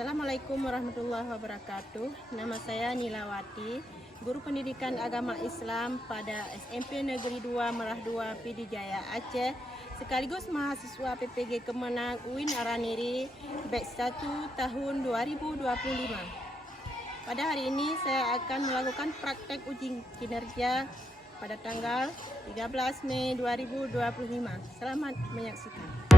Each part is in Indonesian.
Assalamualaikum warahmatullahi wabarakatuh. Nama saya Nilawati, Guru Pendidikan Agama Islam pada SMP Negeri 2 Merah 2 Pidijaya Aceh, sekaligus mahasiswa PPG Kemenang UIN Araniri batch 1 tahun 2025. Pada hari ini saya akan melakukan praktek uji kinerja pada tanggal 13 Mei 2025. Selamat menyaksikan.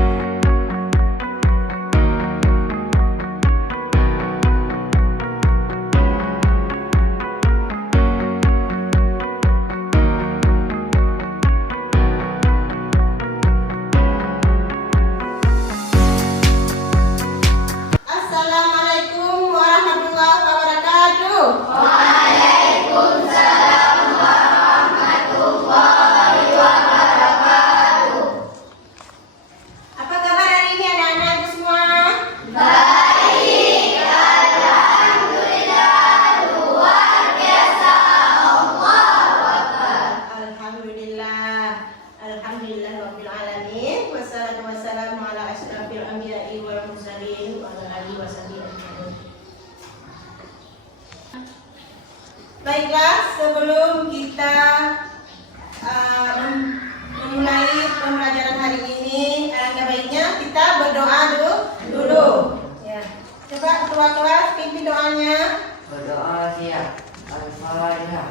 Baiklah, sebelum kita memulai pembelajaran hari ini, alangkah baiknya kita berdoa dulu. Ya. Coba ketua kelas pimpin doanya. Berdoa siap. Al-Fatihah.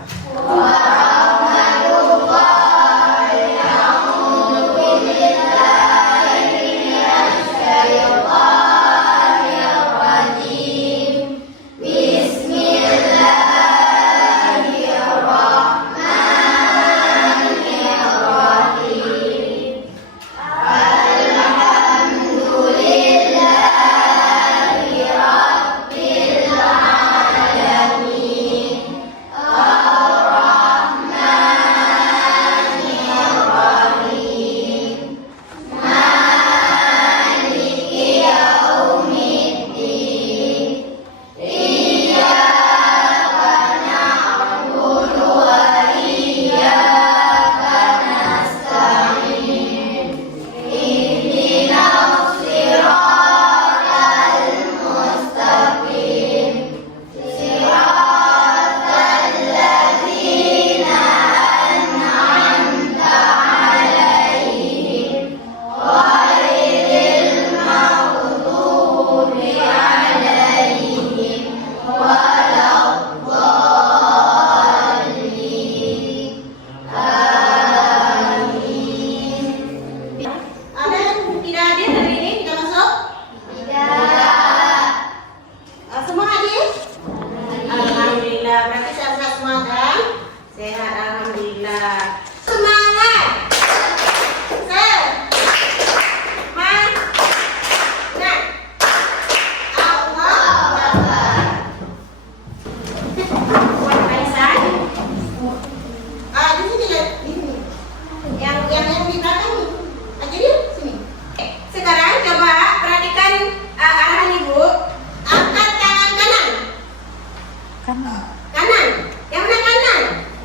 Kanan. Yang mana kanan?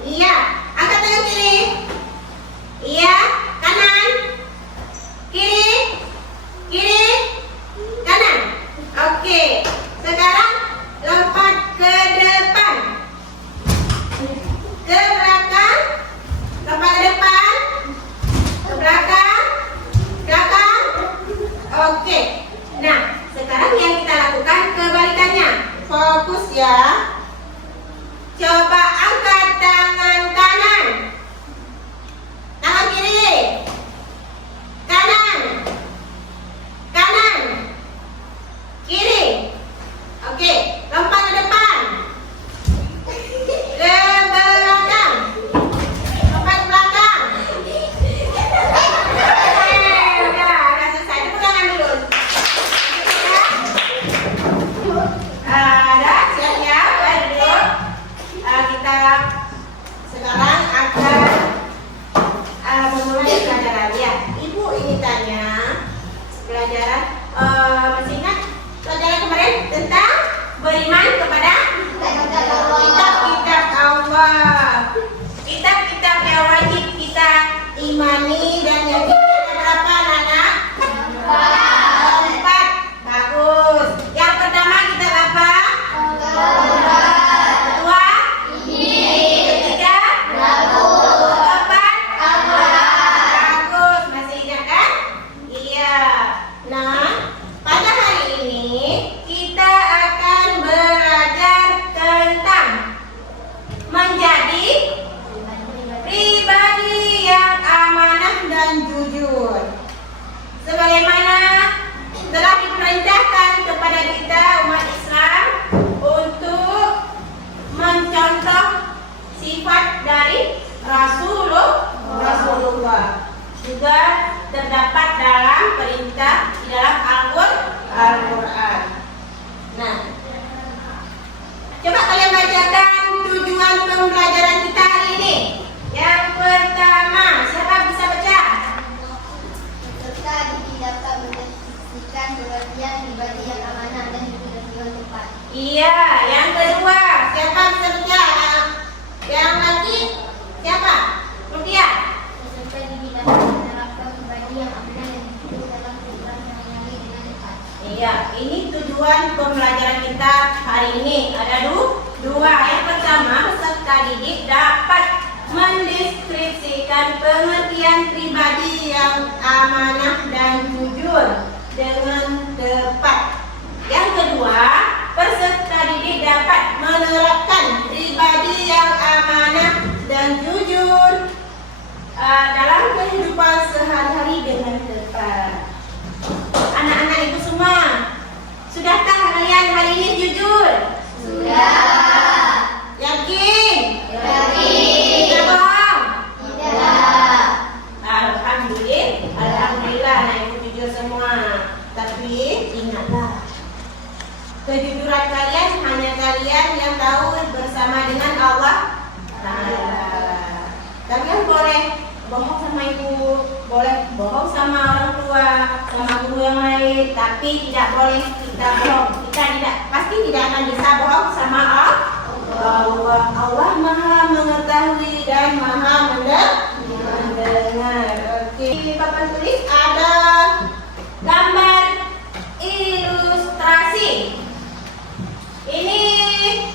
Iya. Angkat tangan kiri. Iya. Kanan. Kiri. Kiri. Kanan. Oke. Sekarang lompat ke depan. Ke belakang. Lompat ke depan. Ke belakang. Belakang. Oke. Nah, sekarang yang kita lakukan kebalikannya. Fokus ya. Iya, yang kedua. Siapa bisa baca? Yang lagi siapa? Mutia. Peserta didik dapat menerapkan pribadi yang amanah dan jujur dalam kehidupan sehari-hari dengan tepat. Iya, ini tujuan pembelajaran kita hari ini. Ada dua. Yang pertama, peserta didik dapat mendeskripsikan pengertian pribadi yang amanah dan jujur dengan tepat. Yang kedua, peserta didik dapat menerapkan pribadi yang amanah dan jujur dalam kehidupan sehari-hari dengan tepat. Anak-anak ibu semua, sudahkah kalian hari ini jujur? Sudah. Yakin? Yakin. Tidak bohong? Tidak. Alhamdulillah anak ibu jujur semua. Tapi ingatlah, kejujuran kalian hanya kalian yang tahu bersama dengan Allah Ta'ala. Kalian boleh bohong sama ibu, boleh bohong sama orang tua, sama guru yang lain, tapi tidak boleh kita bohong. Kita pasti tidak akan bisa bohong sama Allah. Allah Maha mengetahui dan Maha mendengar. Oke, di papan tulis ada gambar ilustrasi. Ini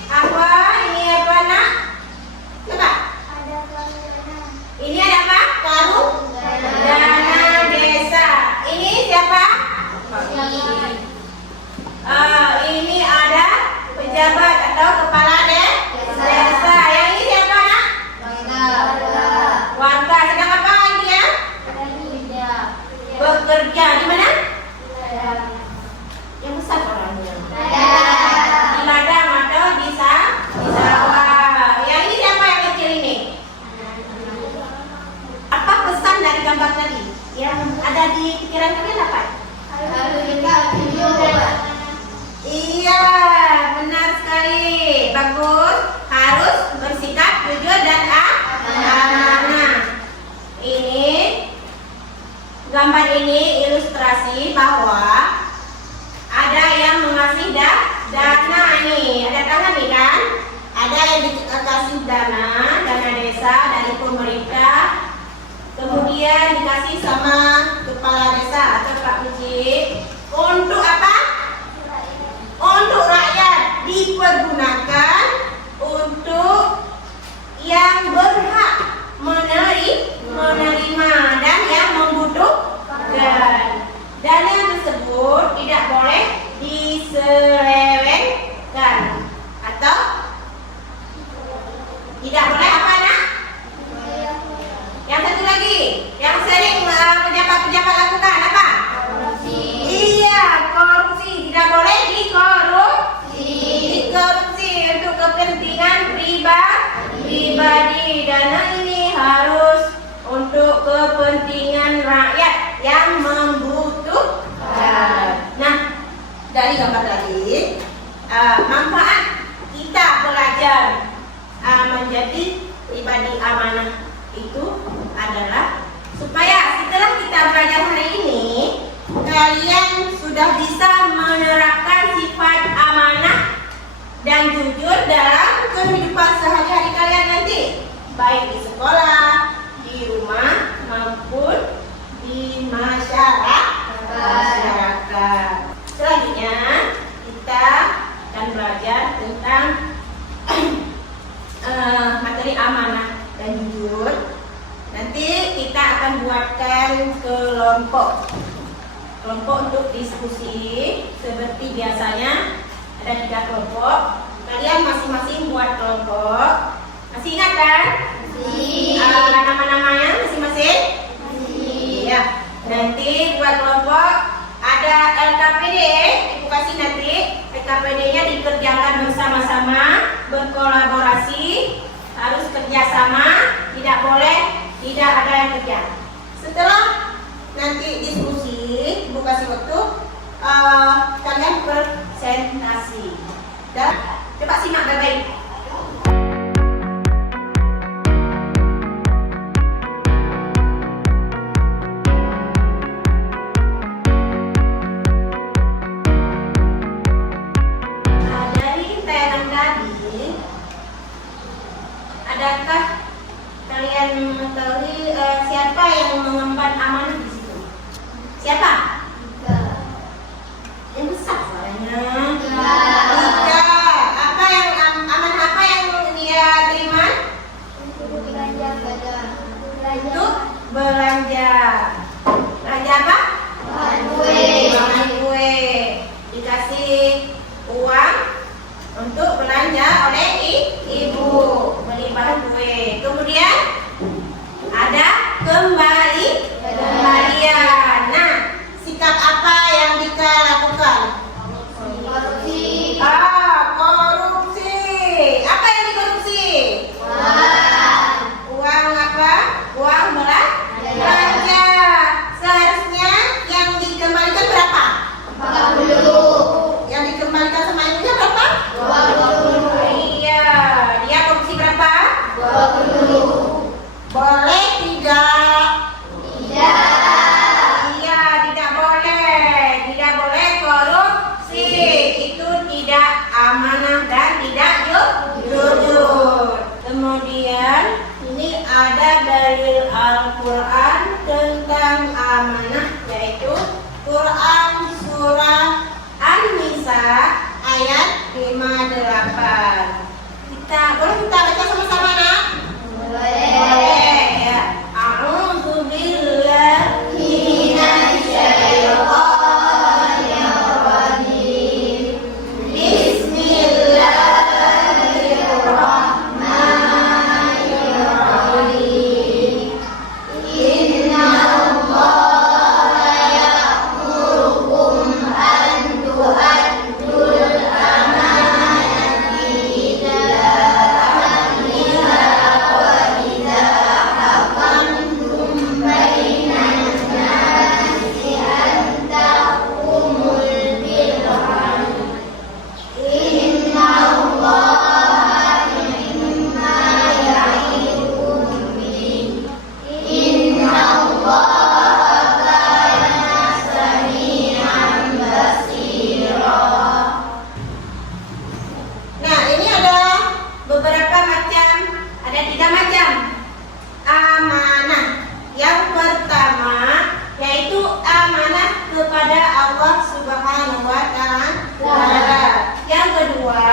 apa? Ini apa nak? Coba. Ada pelajaran. Ini ada apa? Karung dana desa. Ini siapa? Ini ada pejabat atau kepala desa. Yang ini siapa nak? Warga. Sedang apa dia? Bekerja di mana? Yang besar orangnya. Di ladang atau di sawah. Yang ini siapa yang kecil ini? Apa pesan dari gambar tadi? Yang ada di pikiran kalian apa? Iya, benar sekali. Bagus. Harus bersikap jujur dan amanah. Ini gambar ini ilustrasi bahwa ada yang mengasih dana nih. Ada tangan nih kan? Ada yang dikasih dana desa dari pemerintah. Kemudian dikasih sama kepala desa atau Pak Puji. Untuk apa? Untuk rakyat, dipergunakan untuk yang berhak menerima dan yang membutuhkan. Dana tersebut tidak boleh diselewengkan atau tidak boleh apa nak? Yang satu lagi, yang sering pejabat-pejabat lakukan apa? Iya, korupsi. Tidak boleh dikorupsi untuk kepentingan pribadi. Dana ini harus untuk kepentingan rakyat yang membutuhkan. Nah, dari gambar tadi, manfaat kita belajar menjadi pribadi amanah itu adalah supaya setelah kita belajar hari ini, kalian sudah bisa menerapkan sifat amanah dan jujur dalam kehidupan sehari-hari kalian nanti, baik di sekolah, di rumah, maupun di masyarakat. Selanjutnya kita akan belajar tentang materi amanah dan jujur. Nanti kita akan buatkan kelompok untuk diskusi. Seperti biasanya ada 3 kelompok. Kalian masing-masing buat kelompok. Masih ingat kan? Nama-namanya masing-masing? Iya. Nanti buat kelompok ada LKPD. Ibu kasih nanti LKPD-nya dikerjakan bersama-sama, berkolaborasi, harus kerjasama, tidak boleh tidak ada yang kerja. Setelah nanti diskusi, Ibu kasih waktu kalian presentasi. Dan coba simak baik-baik. Ada kalian mengetahui siapa yang mengemban amanah di situ? Siapa? Yang besar suaranya. Tiga. Apa yang amanah apa yang dia terima? Untuk belanja. Belanja apa? Bahan kue. Dikasih uang untuk belanja oleh ibu, beli bahan kue. Kemudian ada kembalian. Nah, sikap apa yang Dika lakukan? Korupsi. Apa yang dikorupsi? Uang apa? Uang belanja. Seharusnya yang dikembalikan berapa? 40. Yang dikembalikan sama ibunya berapa? 20. Iya, dia korupsi berapa? 20. Boleh tidak? Iya, tidak boleh korupsi. Itu tidak amanah dan tidak jujur. Kemudian ini ada dalil Al-Quran tentang amanah, yaitu Quran surah An-Nisa ayat 58. Boleh kita baca sama-sama, nak? Boleh ya. A'udzu billahi minasyaitonir rajim. Bismillahirrahmanirrahim. Inna Allaha ya'murukum an tu'addul amanati ila ahliha wa idza hakamtum bainan nasi an tahkumul bil 'adl. Inna Allaha ni'ma ya'idukum bih. Inna Allaha kana sami'an basira. Nah, ini ada beberapa macam, ada 3 macam amanah. Yang pertama yaitu amanah kepada Allah Subhanahu wa Ta'ala. Yang kedua,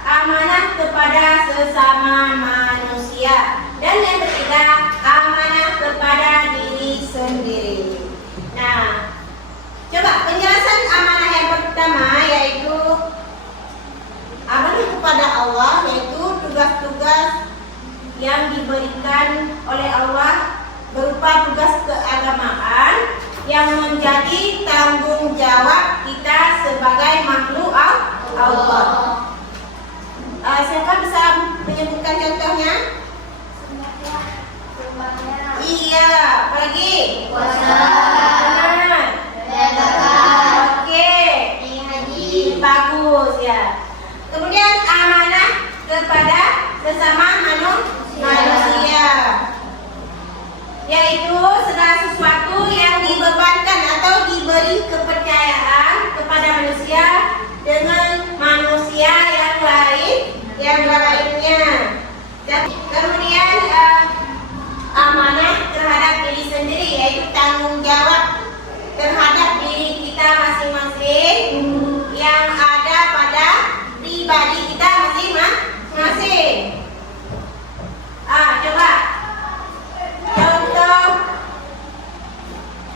amanah kepada sesama manusia. Dan yang ketiga, amanah kepada diri sendiri. Nah, coba penjelasan amanah yang pertama yaitu amanah kepada Allah, yaitu tugas-tugas yang diberikan oleh Allah berupa tugas keagamaan yang menjadi tanggung jawab kita sebagai makhluk Allah. Siapa bisa menyebutkan contohnya? Iya, apalagi? Puasa. Benar. Oke. Bagus ya. Kemudian amanah kepada sesama manusia, yaitu segala sesuatu yang dibebankan atau diberi kepercayaan kepada manusia dengan manusia yang lainnya. Kemudian amanah terhadap diri sendiri, yaitu tanggung jawab terhadap diri kita masing-masing yang ada pada pribadi kita masing-masing. Coba contoh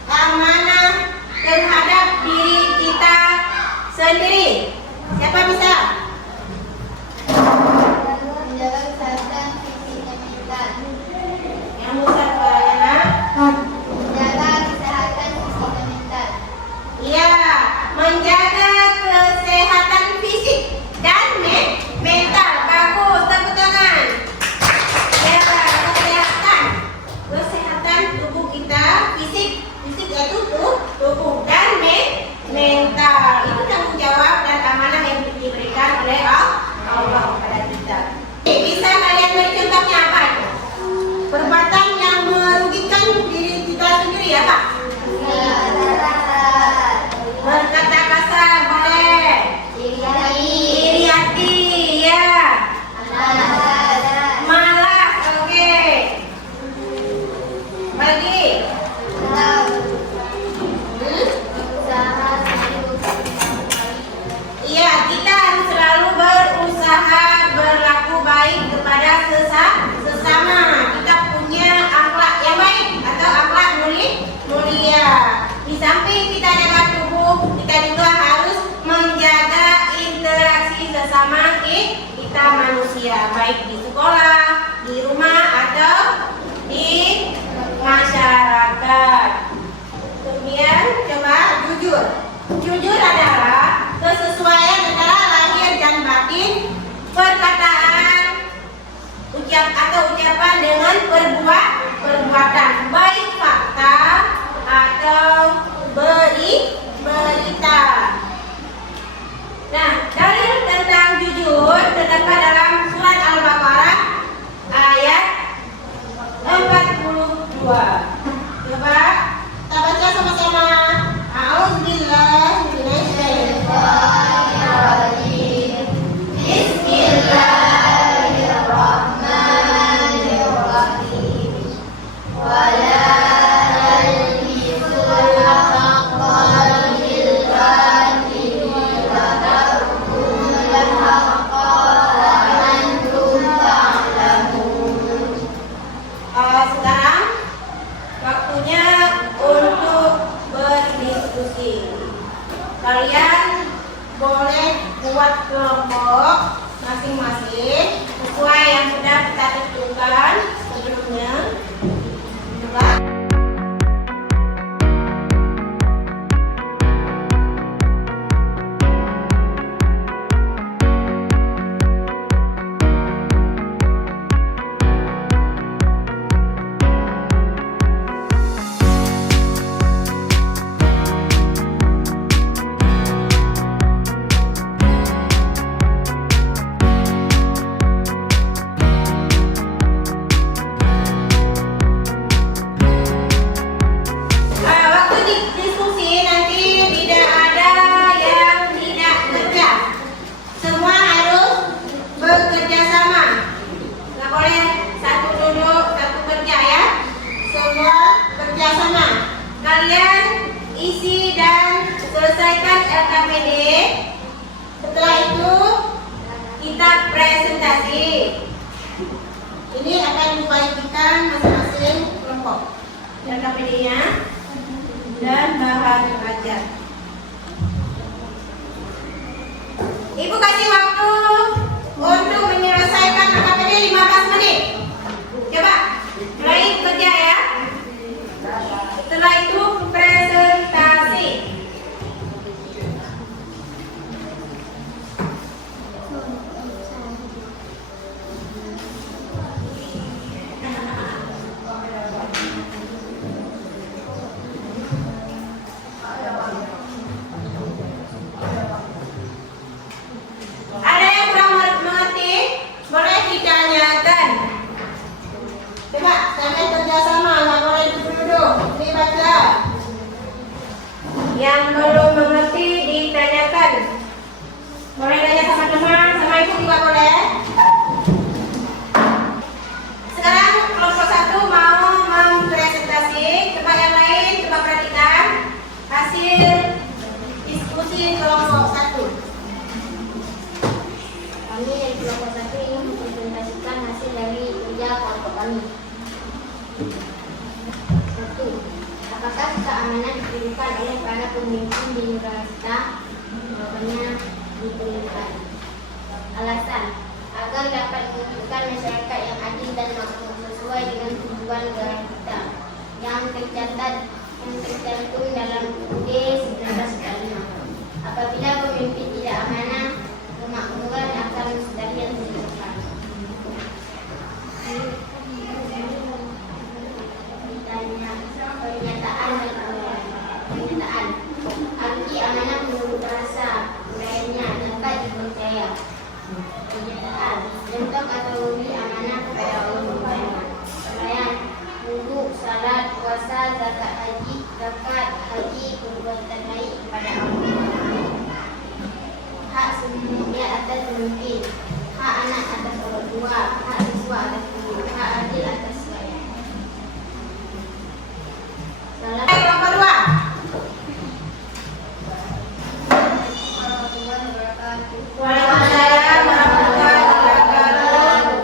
amanah terhadap diri kita sendiri. Siapa manusia, baik di sekolah, di rumah, atau di masyarakat. Kemudian coba jujur. Jujur adalah kesesuaian antara lahir dan batin, perkataan, ucapan dengan perbuatan, baik fakta atau berita. Nah, dalil tentang jujur terdapat dalam surat Al-Baqarah ayat 42. Coba kita baca sama-sama. A'udzubillahi minasyaitonirrajim. Bismillahirrahmanirrahim. Wala talbisul haqqa bil batili wa taqulul haqqa wa antum ta'lamun. Sekarang waktunya untuk berdiskusi. Kalian boleh buat kelompok masing-masing sesuai yang sudah kita tentukan sebelumnya. Coba. Kalian isi dan selesaikan LKPD. Setelah itu kita presentasi. Ini akan dibagikan masing-masing kelompok LKPD-nya dan bahan belajar. Ibu kasih waktu untuk menyelesaikan LKPD 15 menit. Coba mulai kerja ya. Setelah itu presentasi. Ada yang kurang mengerti? Boleh ditanyakan. Coba kalian kerjasama, nggak boleh duduk. Ini baca. Yang belum mengerti ditanyakan. Boleh tanya sama teman, sama ibu juga boleh. Sekarang kelompok 1 mau mempresentasi. Coba yang lain coba perhatikan hasil diskusi kelompok 1. Kami dari kelompok 1 ingin mempresentasikan hasil dari kerja kelompok kami. 1. Apakah keamanan diperlukan oleh para pemimpin di negara kita? Jawabannya diperlukan. Alasan, agar dapat mewujudkan masyarakat yang adil dan makmur sesuai dengan tujuan negara kita yang tercantum dalam UUD 1945. Apabila pemimpin tidak amanah, kemakmuran akan mustahil dilakukan. Pernyataan. Arti amanah menurut bahasa uraiannya dapat dipercaya. Pernyataan. Contoh kategori amanah kepada Allah Subhanahu. Sembahyang, wudu, salat, puasa, zakat haji, perbuatan baik kepada Allah. Hak semuanya atas pemimpin. Hak anak atas orang tua. Hak siswa atas guru. Hak adil atas rakyat. Salam. Kelompok 2. Waalaikumsalam warahmatullahi wabarakatuh.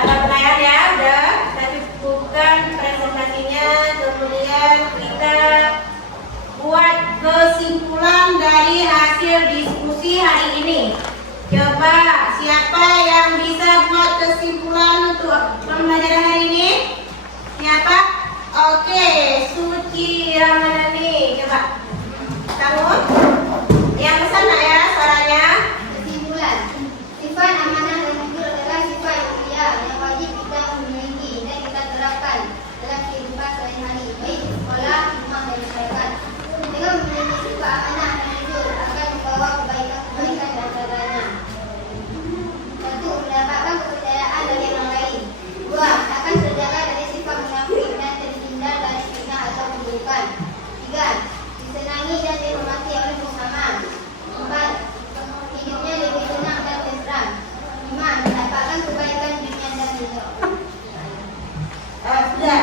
ada penayaan ya, udah. Kita cukupkan presentasinya, kemudian kita buat kesimpulan dari hasil diskusi hari ini. Coba siapa yang bisa buat kesimpulan untuk pembelajaran hari ini? Siapa? Oke, Suci Ramadhani. Coba kamu yang pesan nak ya suaranya. Kesimpulan, sifat amanah dan jujur adalah sifat yang mulia yang wajib kita memiliki dan kita terapkan dalam kehidupan sehari-hari, baik di sekolah, rumah dan masyarakat. Dengan memiliki sifat amanah dan jujur akan membawa kebaikan dan keadaan. Satu, mendapatkan kepercayaan dari orang lain. Dua, akan terjaga dari sifat munafik dan terhindar dari fitnah atau keburukan. Tiga, disenangi dan dihormati oleh bersama. Empat, hidupnya lebih tenang dan tentram. Lima, mendapatkan kebaikan dunia dan akhirat. Sudah.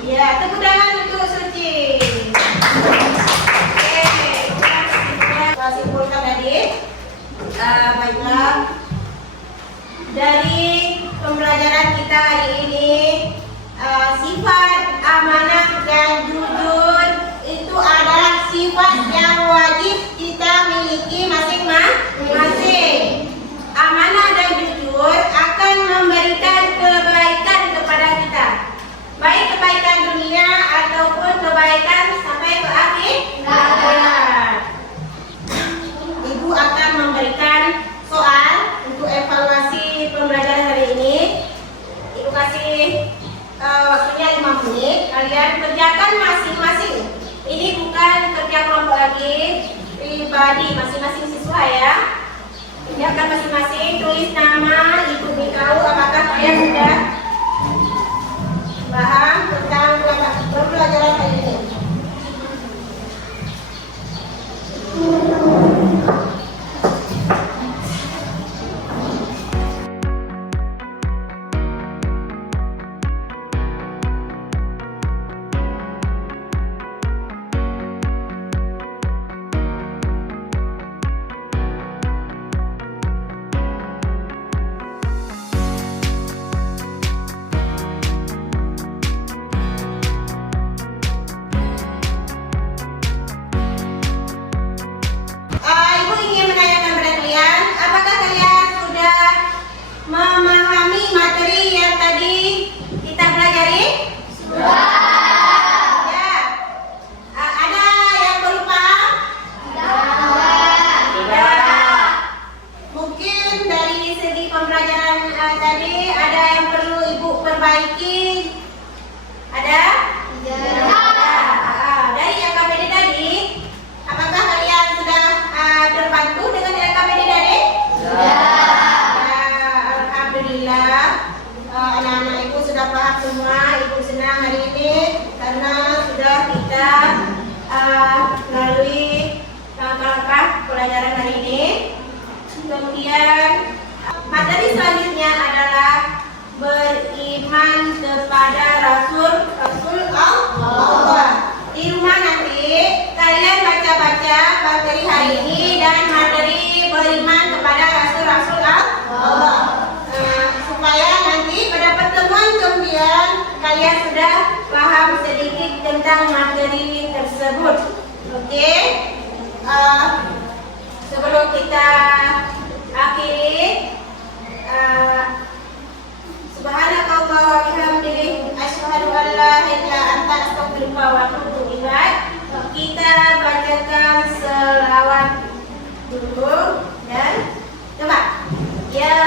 Ya, tepuk tangan untuk Suci. Oke, kita simpulkan tadi. Baiklah. Dari pembelajaran kita hari ini, sifat amanah dan jujur itu adalah sifat yang wajib kita miliki masing-masing. Amanah dan jujur akan memberikan kebaikan kepada kita, baik kebaikan dunia ataupun kebaikan sampai ke akhirat. Ibu akan memberikan soal untuk evaluasi pembelajaran hari ini. Ibu kasih waktunya 5 menit. Kalian kerjakan masing-masing. Ini bukan kerja kelompok lagi, pribadi masing-masing siswa ya. Kerjakan masing-masing. Tulis nama, ibu beritahu apakah kalian sudah paham tentang pembelajaran hari ini. Ibu ingin menanyakan pada kalian, apakah kalian sudah memahami materi yang tadi kita pelajari? Sudah. Ya. Ada yang belum paham? Tidak. Mungkin dari segi pembelajaran tadi ada yang perlu ibu perbaiki? Ada? Dari LKPD tadi, apakah kalian sudah terbantu dengan LKPD tadi? Alhamdulillah, anak-anak ibu sudah paham semua. Ibu senang hari ini karena sudah kita melalui langkah-langkah pelajaran hari ini. Kemudian materi selanjutnya adalah beriman kepada Rasul Allah. Di rumah nanti kalian baca-baca materi hari ini dan materi beriman kepada Rasul Allah, supaya nanti pada pertemuan kemudian kalian sudah paham sedikit tentang materi tersebut. Oke? Sebelum kita akhiri, subhanakallah wa bihamdihi asyhadu an la ilaha illa anta astaghfiruka wa atubu ilaik. Kita bacakan selawat dulu dan coba ya